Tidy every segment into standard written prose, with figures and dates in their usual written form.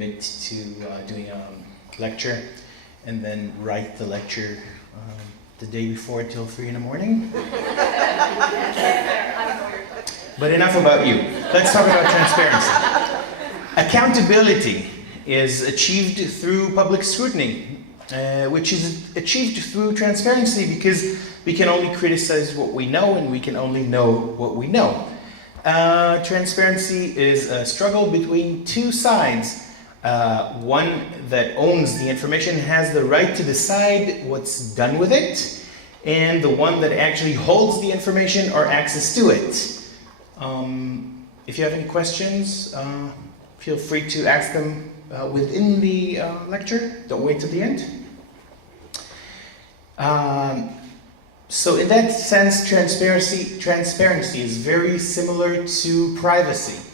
commit to doing a lecture and then write the lecture the day before till 3 in the morning. But enough about you. Let's talk about transparency. Accountability is achieved through public scrutiny, which is achieved through transparency because we can only criticize what we know and we can only know what we know. Transparency is a struggle between two sides. One that owns the information has the right to decide what's done with it, and the one that actually holds the information or access to it. If you have any questions, feel free to ask them within the lecture. Don't wait till the end. So in that sense, transparency is very similar to privacy.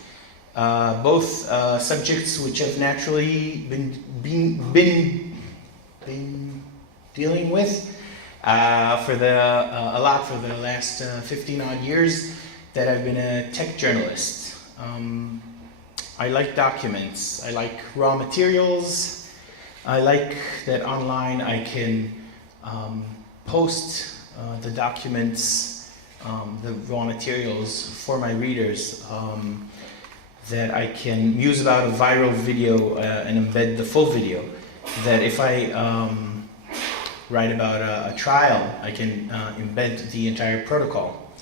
Both subjects which have naturally been dealing with a lot for the last 15 odd years that I've been a tech journalist. I like documents. I like raw materials. I like that online I can post the documents, the raw materials for my readers, that I can use about a viral video and embed the full video. That if I write about a trial, I can embed the entire protocol.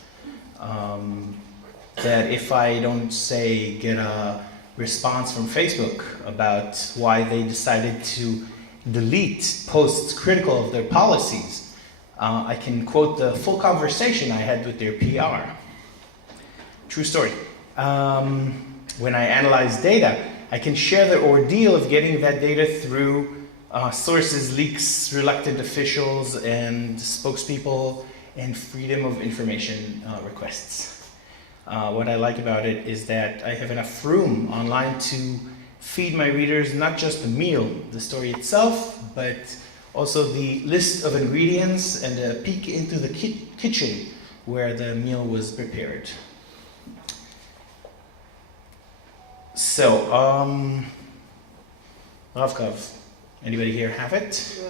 That if I don't, say, get a response from Facebook about why they decided to delete posts critical of their policies, I can quote the full conversation I had with their PR. True story. When I analyze data, I can share the ordeal of getting that data through sources, leaks, reluctant officials, and spokespeople, and freedom of information requests. What I like about it is that I have enough room online to feed my readers not just the meal, the story itself, but also the list of ingredients and a peek into the kitchen where the meal was prepared. So, Ravkov, anybody here have it?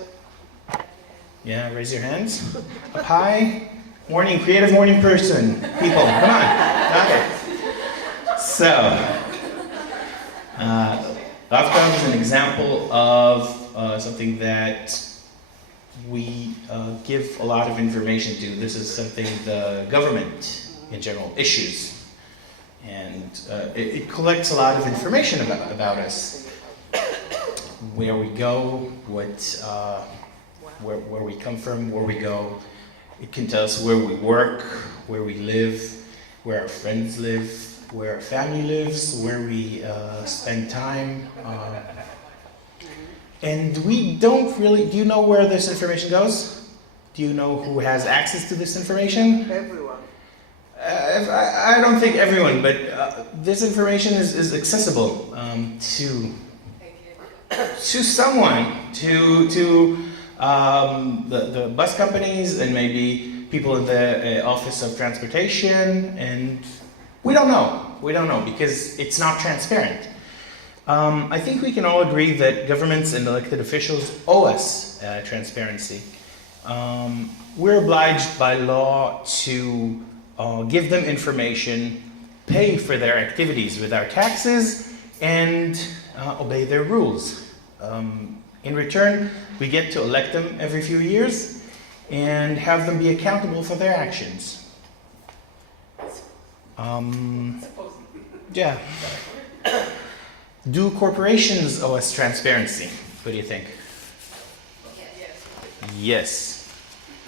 Yeah, raise your hands. Up high. Morning, creative morning person. People, come on. Okay. So, Ravkov is an example of something that we give a lot of information to. This is something the government in general issues. And it collects a lot of information about us. Where we go, where we come from, where we go. It can tell us where we work, where we live, where our friends live, where our family lives, where we spend time. And we don't really, do you know where this information goes? Do you know who has access to this information? Everyone. I don't think everyone, but this information is accessible to someone, to the bus companies and maybe people in the Office of Transportation, and we don't know because it's not transparent. I think we can all agree that governments and elected officials owe us transparency. We're obliged by law to give them information, pay for their activities with our taxes, and obey their rules. In return, we get to elect them every few years and have them be accountable for their actions. Yeah. Do corporations owe us transparency? What do you think? Yes.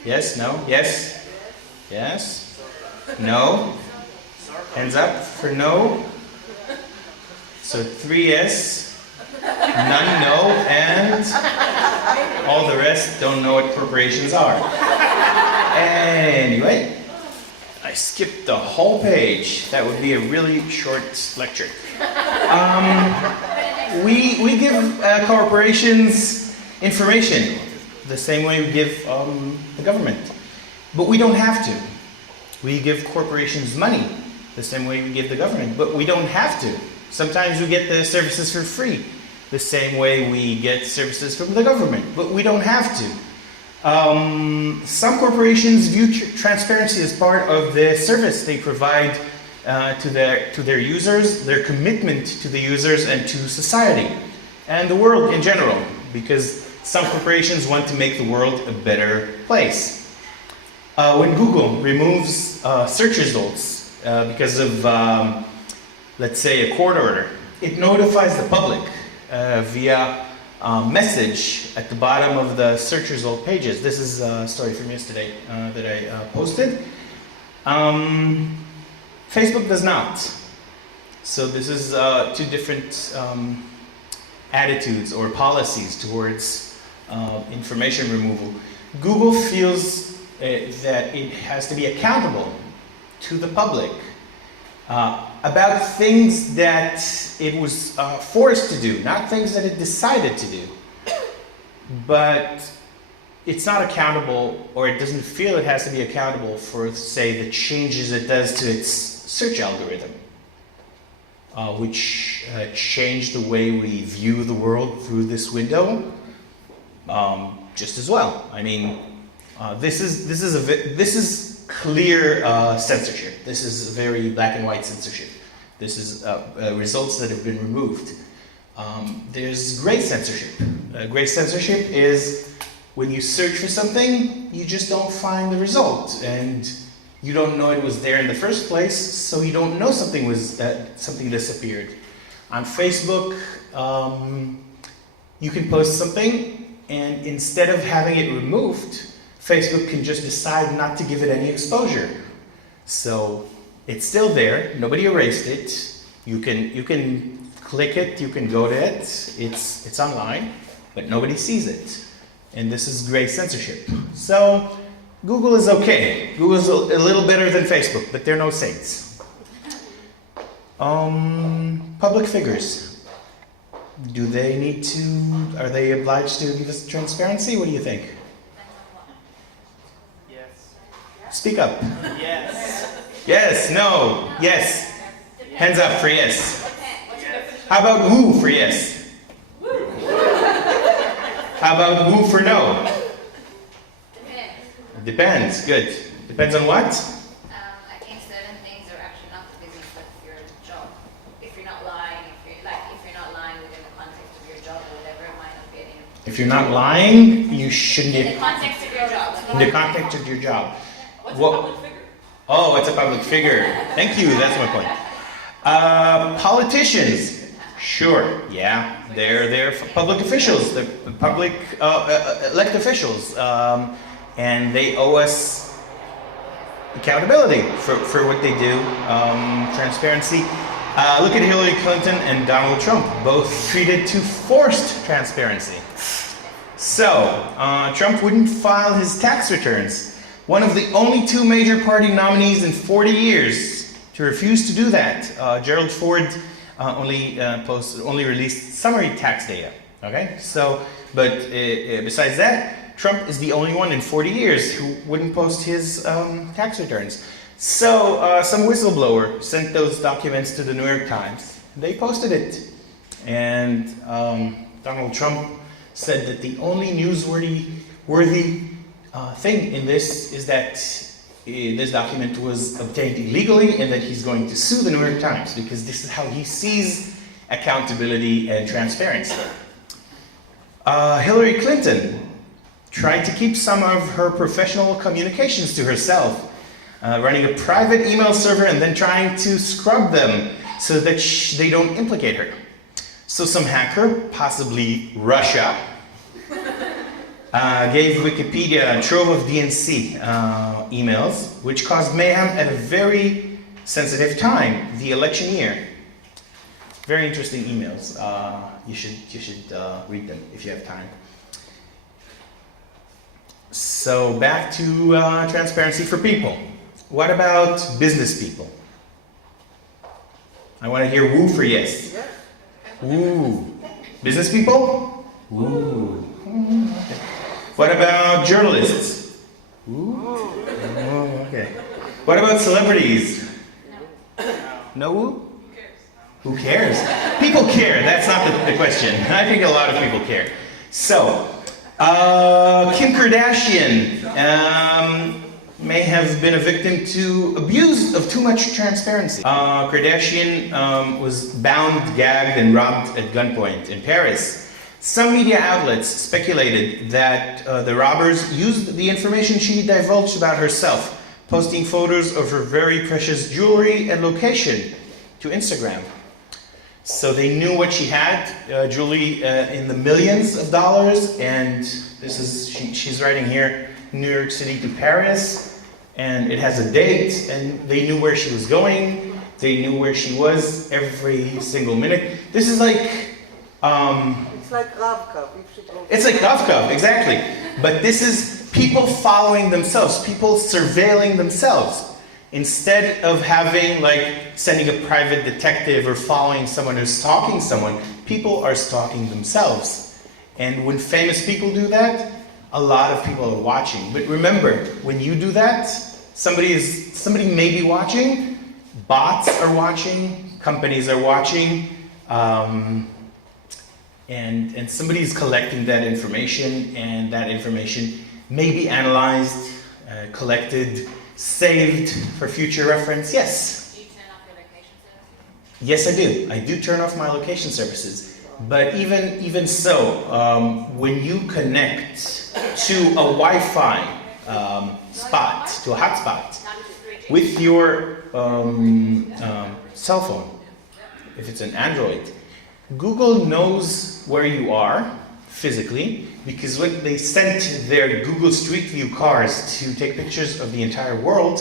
Yes? No? Yes? Yes? No? Hands up for no. So 3 yes, none no, and all the rest don't know what corporations are. Anyway, I skipped the whole page. That would be a really short lecture. We give corporations information the same way we give the government, but we don't have to. We give corporations money the same way we give the government, but we don't have to. Sometimes we get the services for free. the same way we get services from the government, but we don't have to. Some corporations view transparency as part of the service they provide to their users, their commitment to the users and to society and the world in general, because some corporations want to make the world a better place. When Google removes search results because of, let's say, a court order, it notifies the public via message at the bottom of the search result pages. This is a story from yesterday that I posted. Facebook does not. So this is two different attitudes or policies towards information removal. Google feels that it has to be accountable to the public about things that it was forced to do, not things that it decided to do. But it's not accountable, or it doesn't feel it has to be accountable for, say, the changes it does to its search algorithm, which changed the way we view the world through this window just as well. I mean, this is clear censorship. This is very black and white censorship. This is results that have been removed. There's gray censorship. Gray censorship is when you search for something, you just don't find the result, and you don't know it was there in the first place, so you don't know something disappeared. On Facebook, you can post something, and instead of having it removed, Facebook can just decide not to give it any exposure. So it's still there. Nobody erased it. You can click it. You can go to it. It's online, but nobody sees it. And this is gray censorship. So Google is okay. Google's a little better than Facebook, but they're no saints. Public figures. Do they need to? Are they obliged to give us transparency? What do you think? Speak up. Yes. Yes, no, yes. Hands up for yes. How about woo for yes? How about woo for no? Depends, good. Depends on what? I think certain things are actually not the business of your job. If you're not lying, if you're not lying within the context of your job or whatever, it might not be any. If you're not lying, you shouldn't. In the context of your job. In the context of your job. What's a public figure? Oh, what's a public figure? Thank you, that's my point. Politicians, sure, yeah, they're public officials, they're public elected officials, and they owe us accountability for what they do, transparency. Look at Hillary Clinton and Donald Trump, both treated to forced transparency. So, Trump wouldn't file his tax returns. One of the only two major party nominees in 40 years to refuse to do that. Gerald Ford only released summary tax data. Okay, so besides that, Trump is the only one in 40 years who wouldn't post his tax returns. So some whistleblower sent those documents to the New York Times. They posted it, and Donald Trump said that the only newsworthy thing in this is that this document was obtained illegally and that he's going to sue the New York Times because this is how he sees accountability and transparency. Hillary Clinton tried to keep some of her professional communications to herself, running a private email server and then trying to scrub them so that they don't implicate her. So some hacker, possibly Russia, gave Wikipedia a trove of DNC emails, which caused mayhem at a very sensitive time, the election year. Very interesting emails. You should read them if you have time. So back to transparency for people. What about business people? I want to hear woo for yes. Woo. Business people? Woo. Okay. What about journalists? Ooh. Oh, okay. What about celebrities? No. No woo? Who cares? Who cares? People care. That's not the question. I think a lot of people care. So, Kim Kardashian may have been a victim to abuse of too much transparency. Kardashian was bound, gagged, and robbed at gunpoint in Paris. Some media outlets speculated that the robbers used the information she divulged about herself, posting photos of her very precious jewelry and location to Instagram. So they knew what she had, jewelry in the millions of dollars, and this is she's writing here, New York City to Paris, and it has a date, and they knew where she was going, they knew where she was every single minute. This is like it's like Ravka. it's like Ravka, exactly. But this is people following themselves, people surveilling themselves. Instead of having, like, sending a private detective or following someone who's stalking someone, people are stalking themselves. And when famous people do that, a lot of people are watching. But remember, when you do that, somebody may be watching, bots are watching, companies are watching, and somebody's collecting that information, and that information may be analyzed, collected, saved for future reference. Yes? Do you turn off your location services? Yes, I do. I do turn off my location services. But even so, when you connect to a Wi-Fi spot, to a hotspot, with your cell phone, if it's an Android, Google knows where you are physically, because when they sent their Google Street View cars to take pictures of the entire world,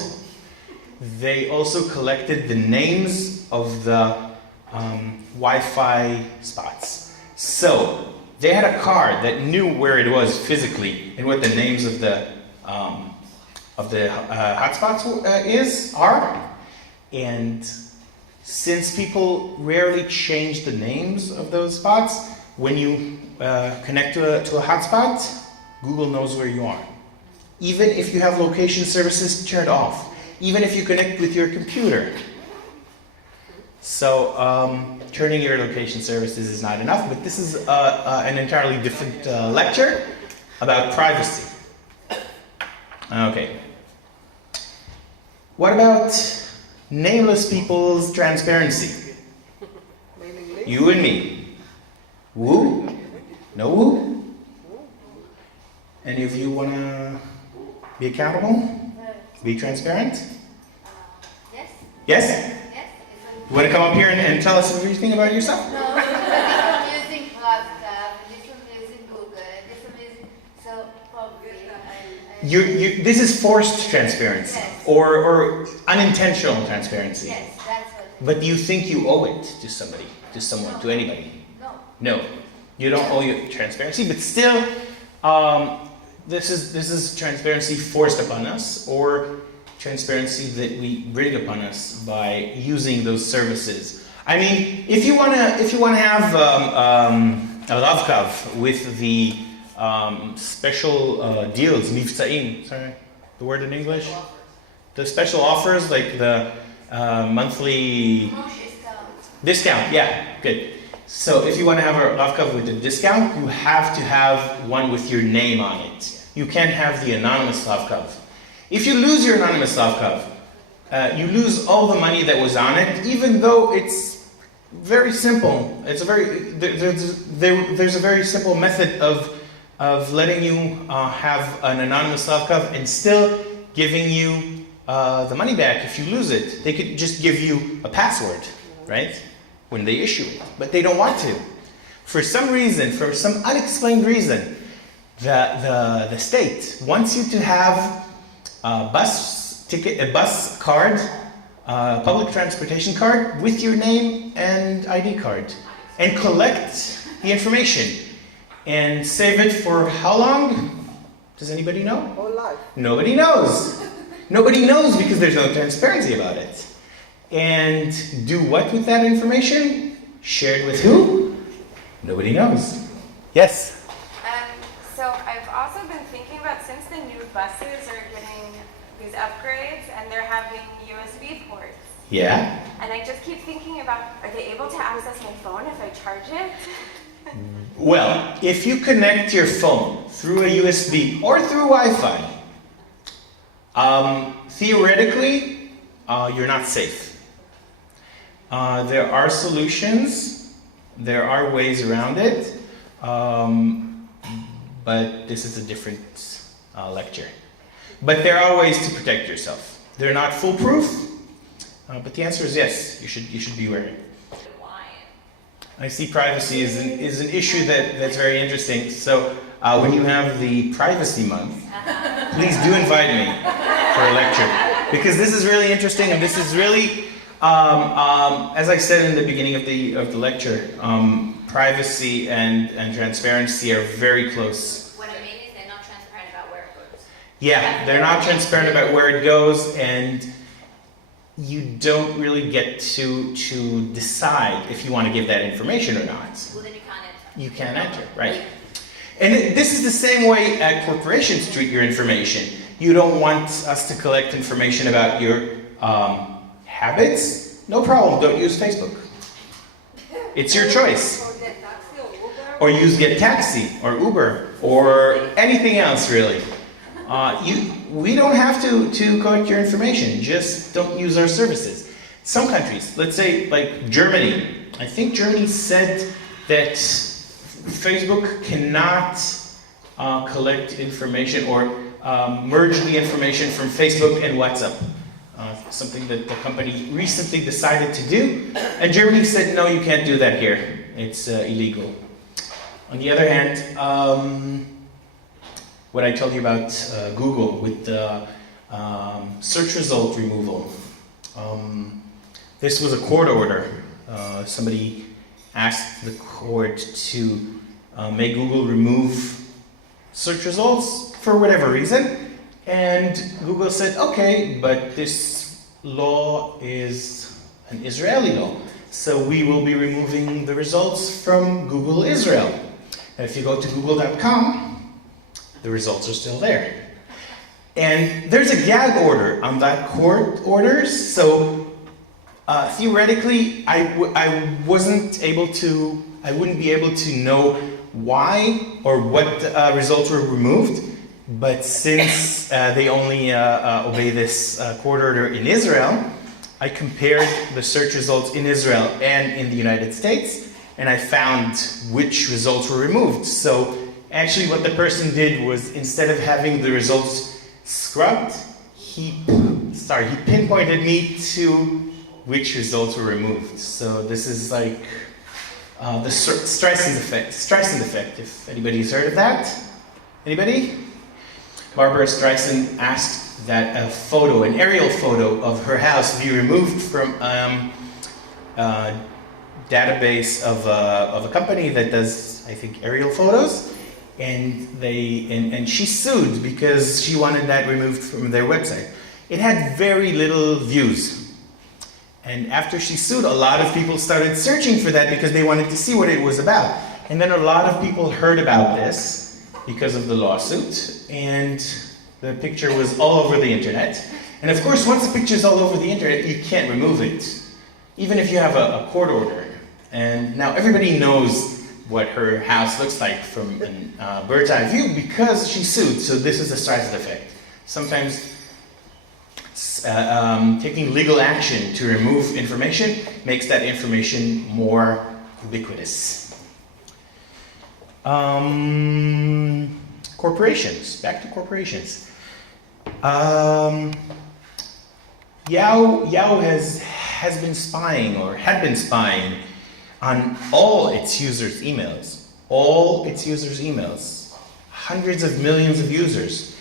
they also collected the names of the Wi-Fi spots. So they had a car that knew where it was physically and what the names of the hotspots are. And since people rarely change the names of those spots, when you connect to a hotspot, Google knows where you are. Even if you have location services turned off. Even if you connect with your computer. So turning your location services is not enough, but this is an entirely different lecture about privacy. Okay. What about nameless people's transparency? You and me. Woo? No woo? Any of you want to be accountable? Be transparent? Yes? Yes? Yes? You want to come up here and tell us everything about yourself? No, this one using WhatsApp, this one using Google, this one using, so probably This is forced transparency, Yes. or unintentional transparency. yes, that's what. But you think you owe it to somebody, to someone, to anybody. No. No, you don't owe your transparency, but still, this is transparency forced upon us, or transparency that we bring upon us by using those services. I mean, if you wanna have a Ravkav with the special deals, mivtzaim, sorry, the word in English? The special offers, like the monthly discount, yeah, good. So if you want to have a Ravkav with a discount, you have to have one with your name on it. You can't have the anonymous Ravkav. If you lose your anonymous Ravkav, you lose all the money that was on it, even though it's very simple. It's a there's a very simple method of letting you have an anonymous Ravkav and still giving you the money back if you lose it. They could just give you a password, right? When they issue it, but they don't want to. For some reason, for some unexplained reason, the state wants you to have a bus ticket, a bus card, public transportation card with your name and ID card, and collect the information and save it for how long? Does anybody know? Whole life. Nobody knows. Nobody knows because there's no transparency about it. And do what with that information? Share it with who? Nobody knows. Yes? So I've also been thinking about, since the new buses are getting these upgrades and they're having USB ports, Yeah? And I just keep thinking about, are they able to access my phone if I charge it? Well, if you connect your phone through a USB or through Wi-Fi, theoretically, you're not safe. There are solutions, there are ways around it, but this is a different lecture. But there are ways to protect yourself. They're not foolproof, but the answer is yes, you should be aware. I see privacy is an issue that's very interesting. So when you have the privacy month, please do invite me for a lecture, because this is really interesting, and this is really, as I said in the beginning of the lecture, privacy and transparency are very close. What I mean is they're not transparent about where it goes. Yeah, they're not transparent about where it goes, and you don't really get to decide if you want to give that information or not. Well, then you can't enter. You can't enter, right? And this is the same way corporations treat your information. You don't want us to collect information about your habits? No problem, don't use Facebook. It's your choice. Or use Get Taxi or Uber or anything else, really. We don't have to collect your information, just don't use our services. Some countries, let's say like Germany, I think Germany said that Facebook cannot collect information or merge the information from Facebook and WhatsApp. Something that the company recently decided to do, and Germany said, no, you can't do that here. It's illegal. On the other hand, what I told you about Google with the search result removal. This was a court order. Somebody asked the court to make Google remove search results for whatever reason, and Google said, okay, but this law is an Israeli law, so we will be removing the results from Google Israel. And if you go to google.com, the results are still there. And there's a gag order on that court order, so theoretically, I wouldn't be able to know why or what results were removed, but since they only obey this court order in Israel, I compared the search results in Israel and in the United States, and I found which results were removed. So actually what the person did was, instead of having the results scrubbed, he pinpointed me to which results were removed. So this is like the Streisand effect, if anybody's heard of that. Anybody? Barbara Streisand asked that an aerial photo of her house be removed from database of a company that does, I think, aerial photos, and she sued because she wanted that removed from their website. It had very little views, and after she sued, a lot of people started searching for that because they wanted to see what it was about. And then a lot of people heard about this because of the lawsuit, and the picture was all over the internet. And of course, once the picture is all over the internet, you can't remove it, even if you have a court order. And now everybody knows what her house looks like from a bird's eye view because she sued. So this is the Streisand effect. Sometimes taking legal action to remove information makes that information more ubiquitous. Corporations. Back to corporations. Yahoo has been spying, or had been spying, on all its users' emails. Hundreds of millions of users.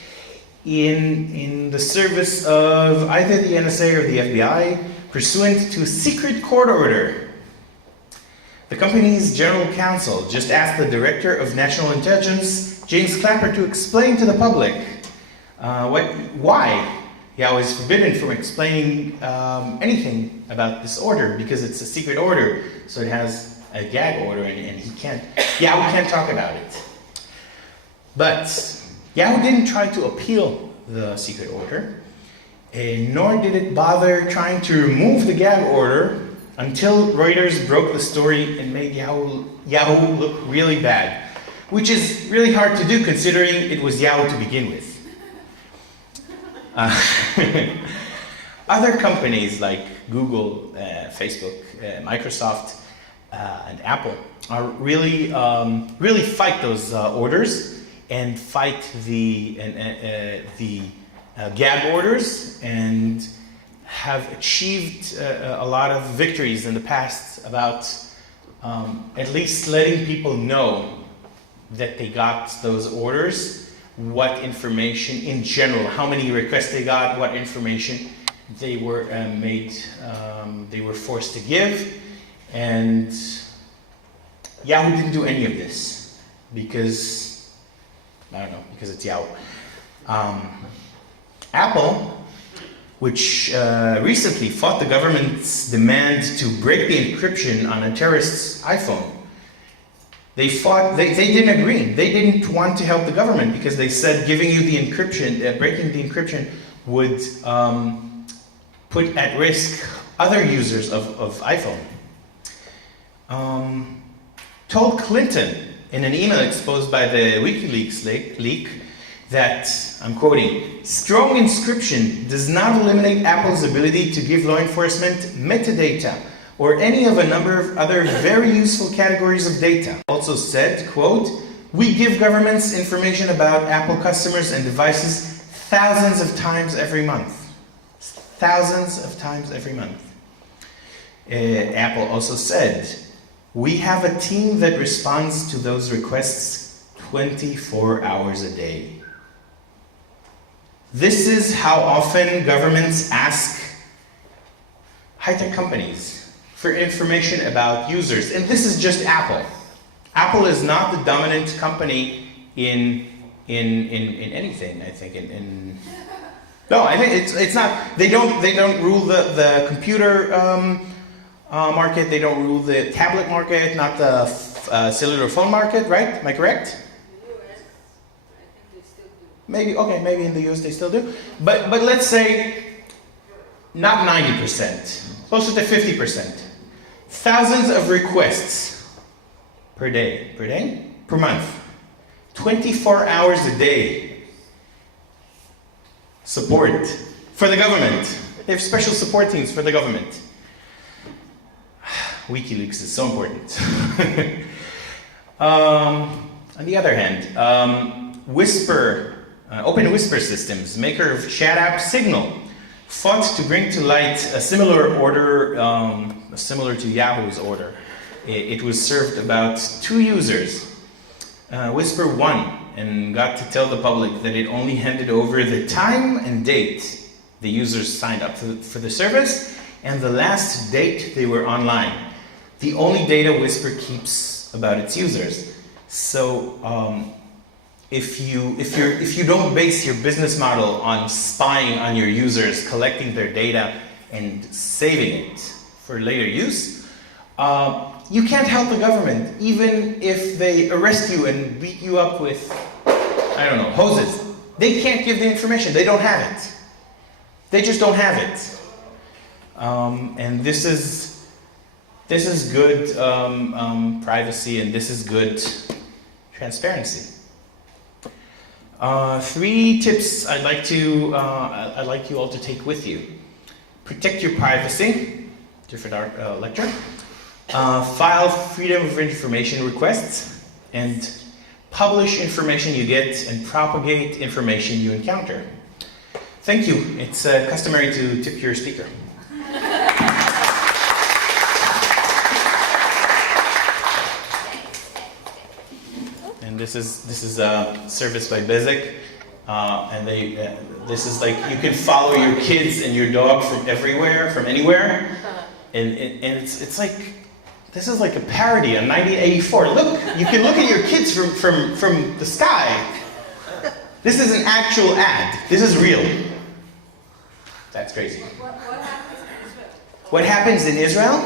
In the service of either the NSA or the FBI, pursuant to a secret court order. The company's general counsel just asked the Director of National Intelligence, James Clapper, to explain to the public why Yahoo is forbidden from explaining anything about this order, because it's a secret order, so it has a gag order, and Yahoo can't talk about it. But Yahoo didn't try to appeal the secret order, nor did it bother trying to remove the gag order until Reuters broke the story and made Yahoo look really bad, which is really hard to do considering it was Yahoo to begin with. Other companies like Google, Facebook, Microsoft, and Apple are really fight those orders and fight the gag orders, and have achieved a lot of victories in the past about at least letting people know that they got those orders, what information in general, how many requests they got, what information they were they were forced to give. And Yahoo didn't do any of this because, I don't know, because it's Yahoo. Apple, which recently fought the government's demand to break the encryption on a terrorist's iPhone. They didn't agree. They didn't want to help the government because they said giving you the encryption, breaking the encryption would put at risk other users of iPhone. Told Clinton in an email exposed by the WikiLeaks leak that, I'm quoting, "Strong encryption does not eliminate Apple's ability to give law enforcement metadata or any of a number of other very useful categories of data." Also said, quote, "We give governments information about Apple customers and devices thousands of times every month." Thousands of times every month. Apple also said, "We have a team that responds to those requests 24 hours a day." This is how often governments ask high-tech companies for information about users. And this is just Apple. Apple is not the dominant company in anything, I think. No, I think it's not. They don't rule the computer market. They don't rule the tablet market, not the cellular phone market, right? Am I correct? Maybe in the US they still do. But let's say not 90%, closer to 50%. Thousands of requests per day, per month. 24 hours a day. Support for the government. They have special support teams for the government. WikiLeaks is so important. On the other hand, Open Whisper Systems, maker of chat app Signal, fought to bring to light a similar order, similar to Yahoo's order. It was served about 2 users. Whisper won and got to tell the public that it only handed over the time and date the users signed up for the service and the last date they were online. The only data Whisper keeps about its users. So if you don't base your business model on spying on your users, collecting their data and saving it for later use, you can't help the government, even if they arrest you and beat you up with, I don't know, hoses. They can't give the information. They don't have it. They just don't have it. And this is good privacy, and this is good transparency. 3 tips I'd like you all to take with you. Protect your privacy. Different lecture. File freedom of information requests, and publish information you get and propagate information you encounter. Thank you. It's customary to tip your speaker. And this is service by Bezic, and this is like you can follow your kids and your dog from everywhere, from anywhere, and it's like. This is like a parody on 1984. Look, you can look at your kids from the sky. This is an actual ad. This is real. That's crazy. What happens in Israel?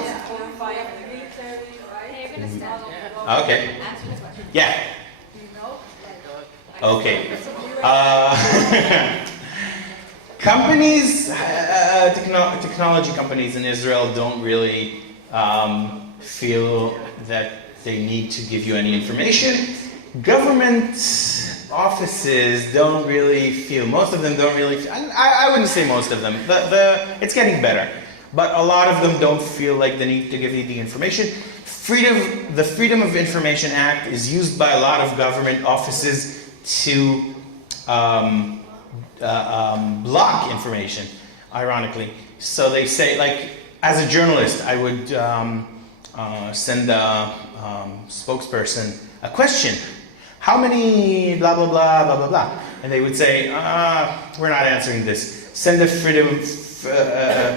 Okay. Yeah. companies, technology companies in Israel don't really feel that they need to give you any information. Government offices don't really feel, most of them don't really, I wouldn't say most of them, it's getting better. But a lot of them don't feel like they need to give you the information. The Freedom of Information Act is used by a lot of government offices to block information, ironically. So they say, like, as a journalist, I would send a spokesperson a question. How many blah, blah, blah, blah, blah, blah? And they would say, we're not answering this. Send a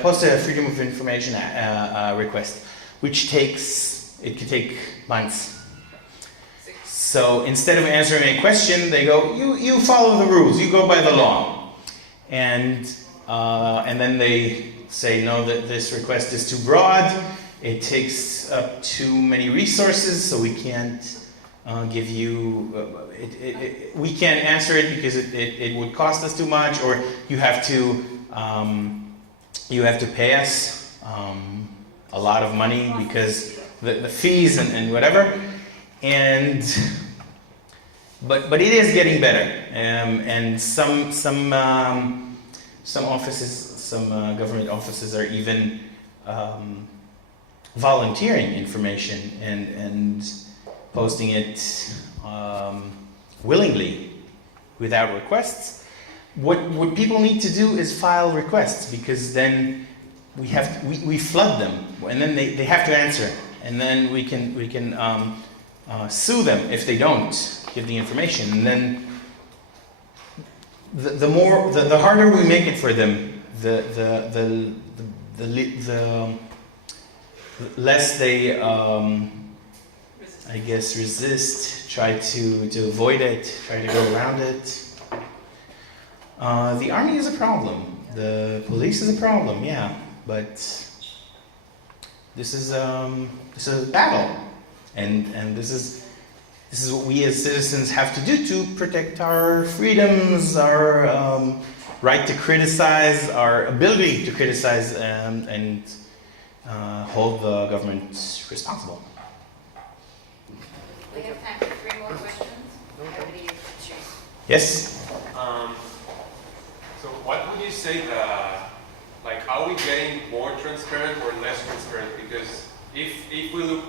post a Freedom of Information request, which it could take months. So instead of answering a question, they go, you follow the rules, you go by the law. And then they say, no, that this request is too broad, it takes up too many resources, so we can't give you, we can't answer it because it would cost us too much, or you have to pay us a lot of money because the fees and whatever. But it is getting better, and some offices, some government offices are even volunteering information and posting it willingly without requests. What people need to do is file requests, because then we flood them, and then they have to answer, and then we can sue them if they don't give the information. And then the harder we make it for them, the less they I guess resist, try to avoid it, try to go around it. The army is a problem. The police is a problem, yeah, but this is a battle, and this is what we as citizens have to do to protect our freedoms, our right to criticize, our ability to criticize, and hold the government responsible. We have time for 3 more questions. Everybody you can choose. Yes? So what would you say are we getting more transparent or less transparent? Because if we look,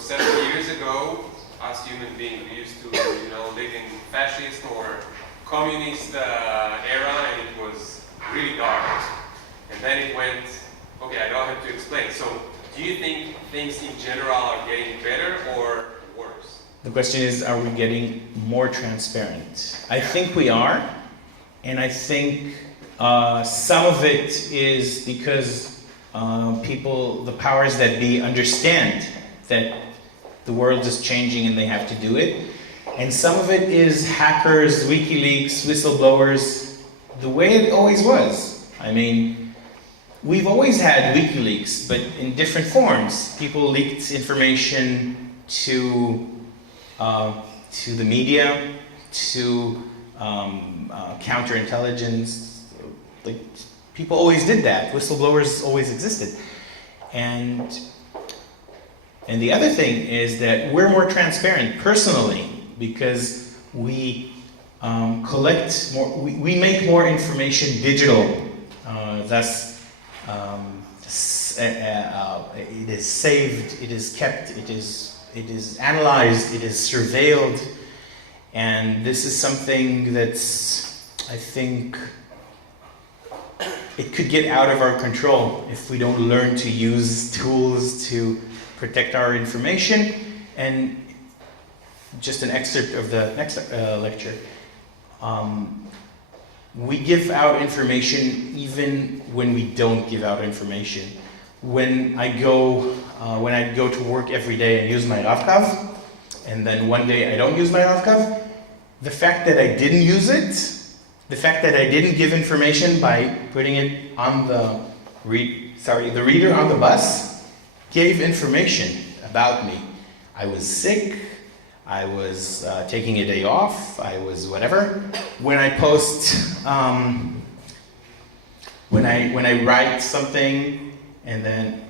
7 years ago, as human beings, we used to, live in fascist or communist era, and it was really dark. And then it went, okay, I don't have to explain. So do you think things in general are getting better or worse? The question is, are we getting more transparent? I think we are, and I think some of it is because people, the powers that be, understand that the world is changing and they have to do it. And some of it is hackers, WikiLeaks, whistleblowers, the way it always was. I mean, we've always had WikiLeaks, but in different forms. People leaked information to the media, to counterintelligence. Like, people always did that. Whistleblowers always existed. And the other thing is that we're more transparent personally, because we collect more, we make more information digital. Thus, it is saved, it is kept, it is analyzed, it is surveilled, and this is something that's, I think, it could get out of our control if we don't learn to use tools to protect our information. And just an excerpt of the next lecture. We give out information even when we don't give out information. When I go to work every day and use my Rav-Kav, and then one day I don't use my Rav-Kav, the fact that I didn't use it, the fact that I didn't give information by putting it on the reader on the bus, gave information about me. I was sick, I was taking a day off, I was whatever. When I post when I write something and then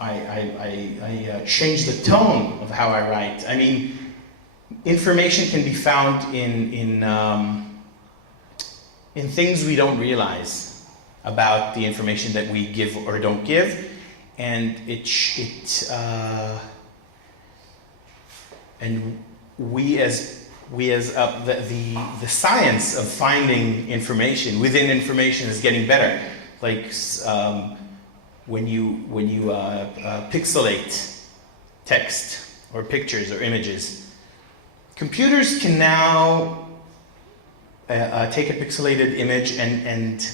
I change the tone of how I write. I mean, information can be found in things we don't realize about the information that we give or don't give, and the science of finding information within information is getting better. Like when you pixelate text or pictures or images, computers can now take a pixelated image and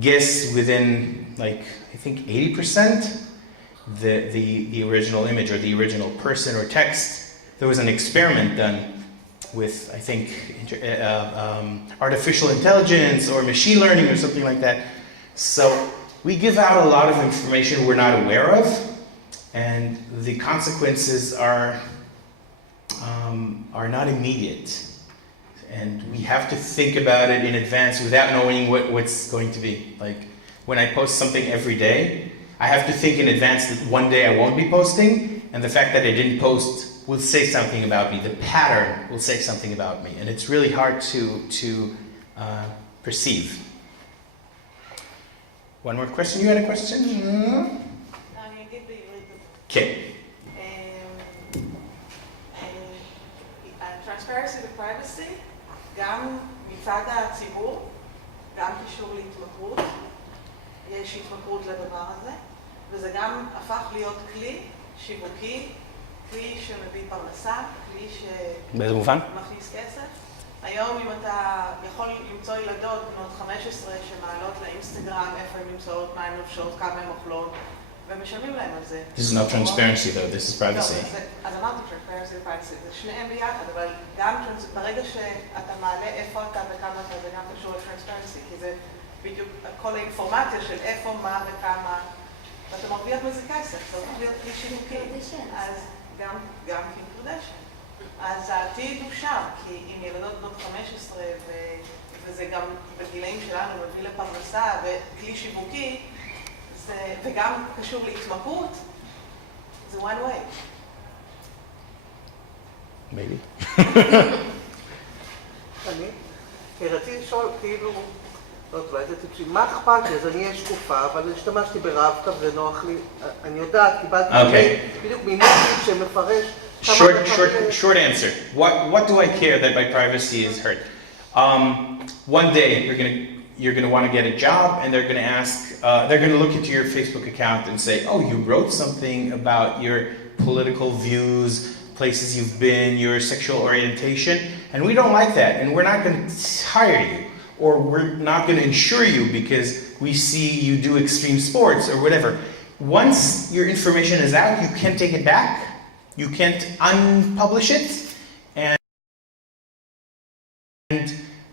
guess within, like, I think 80% the original image or the original person or text. There was an experiment done with, I think, artificial intelligence or machine learning or something like that. So we give out a lot of information we're not aware of, and the consequences are not immediate. And we have to think about it in advance without knowing what's going to be. Like, when I post something every day, I have to think in advance that one day I won't be posting, and the fact that I didn't post will say something about me. The pattern will say something about me, and it's really hard to perceive. One more question. You had a question? אני אגיד בעברית. כן. Transparency ו-privacy, גם מצד הציבור, גם קישור להתמכרות, יש התמכרות לדבר הזה, וזה גם הפך להיות כלי שיווקי, כלי שמביא פרנסה, כלי באיזה מובן? שמכניס כסף. היום אם אתה יכול למצוא ילדות בנות 15 שמעלות לאינסטגרם איפה הן נמצאות, מה הן לובשות, כמה הן אוכלות, ומשלמים להם על זה. This is not transparency though, this is privacy. אז אמרתי transparency ו-privacy, זה שניהם ביחד, אבל גם ברגע שאתה מעלה איפה אתה וכמה אתה, זה גם קשור ל-transparency, כי זה בדיוק כל האינפורמציה של איפה, מה וכמה, ואתה מרוויח מזה כסף, זה הולך להיות כלי שיווקי. אז גם קים קרדשן. אז העתיד הוא שם, כי עם ילדות בנות 15, וזה גם בגילאים שלנו מביא לפרנסה וכלי שיווקי, וגם קשור להתמכרות, זה one way. Maybe. אני רציתי לשאול, כאילו, אולי זה טיפשי, מה אכפת לי? אז אני אהיה שקופה, אבל השתמשתי ברב-קו, זה נוח לי, אני יודעת, קיבלתי בדיוק מיניסטים שמפרש. Short answer. What do I care that my privacy is hurt? One day you're gonna want to get a job, and they're gonna ask. They're gonna look into your Facebook account and say, "Oh, you wrote something about your political views, places you've been, your sexual orientation, and we don't like that, and we're not gonna hire you, or we're not gonna insure you because we see you do extreme sports or whatever." Once your information is out, you can't take it back. You can't unpublish it, and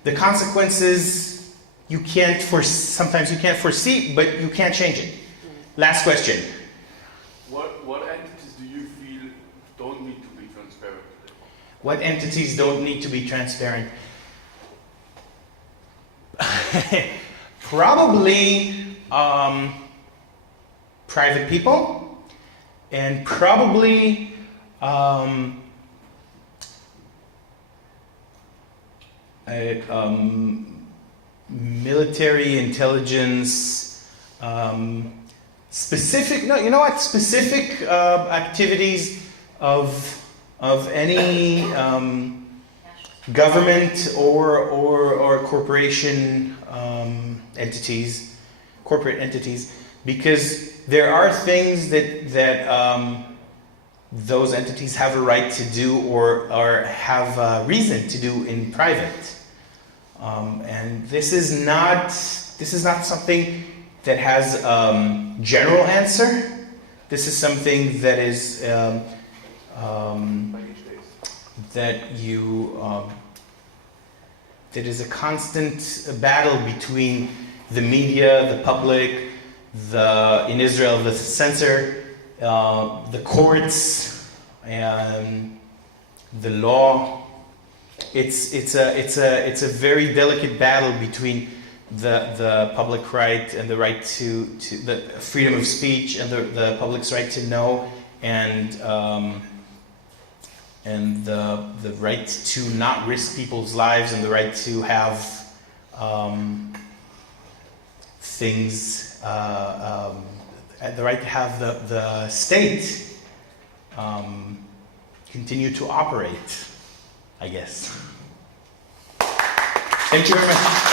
the consequences sometimes you can't foresee, but you can't change it. Last question. What entities do you feel don't need to be transparent today? What entities don't need to be transparent? Probably private people, and probably military intelligence, specific activities of any government or corporation entities, corporate entities, because there are things that those entities have a right to do or have a reason to do in private. And this is not something that has general answer. This is something that is that is a constant battle between the media, the public, in Israel the censor, the courts, and the law. It's a very delicate battle between the public right and the right to the freedom of speech and the public's right to know, and the right to not risk people's lives, and the right to have things, the right to have the state continue to operate, I guess. Thank you very much.